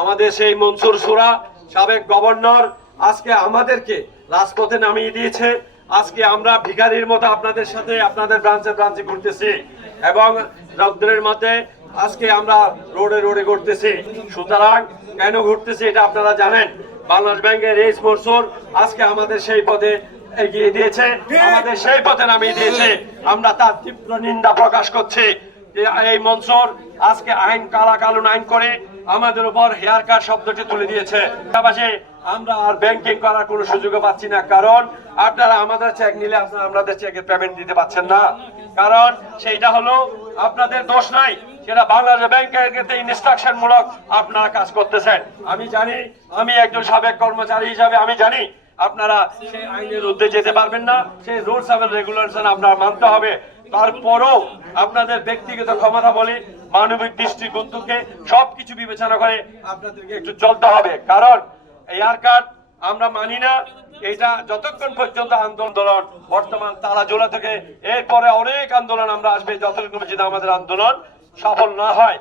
আমাদের সেই মনসুর সুরা সাবেক গভর্নর আজকে আমাদেরকে রাজপথে নামিয়ে দিয়েছে। আজকে আমরা ভিখারির মতো আপনাদের সাথে আপনাদের ব্রাঞ্চে ঘুরতেছি এবং রৌদ্রের মধ্যে আজকে আমরা রোডে রোডে ঘুরতেছি। সুতরাং কেন ঘুরতেছি এটা আপনারা জানেন। বাংলাদেশ ব্যাংকের এই মনসুর আজকে আমাদের সেই পথে এগিয়ে দিয়েছে, আমাদের সেই পথে নামিয়ে দিয়েছে। আমরা তার তীব্র নিন্দা প্রকাশ করছি। এই মনসুর আজকে আইন কালাকানুন আইন করে আমাদের উপর হেয়ার কাট শব্দটি তুলে দিয়েছে। পাশাপাশি আমরা আর ব্যাংকিং করার কোনো সুযোগও পাচ্ছি না, কারণ আপনারা আমাদের চেক নিলে আপনারা আমাদের চেকের পেমেন্ট দিতে পারছেন না। কারণ সেইটা হলো আপনাদের দোষ নাই, সেটা বাংলাদেশ ব্যাংকের ইনস্ট্রাকশন মূলক আপনারা কাজ করতেছেন। আমি জানি, আমি একজন সাবেক কর্মচারী হিসাবে আমি জানি আপনারা সেই আইনের ঊর্ধ্বে যেতে পারবেন না, সেই রুলস এবং রেগুলেশন আপনারা মানতে হবে। তারপরও আপনাদের ব্যক্তিগত ক্ষমতা বলে মানবিক দৃষ্টিকোণ থেকে সবকিছু বিবেচনা করে আপনাদেরকে একটু চলতে হবে। কারণ এয়ার কার্ড আমরা মানি না, এটা যতক্ষণ পর্যন্ত আন্দোলন বর্তমান তালাজোলা থেকে এরপরে অনেক আন্দোলন আমরা আসবে, যতক্ষণ পর্যন্ত আমাদের আন্দোলন সফল না হয়।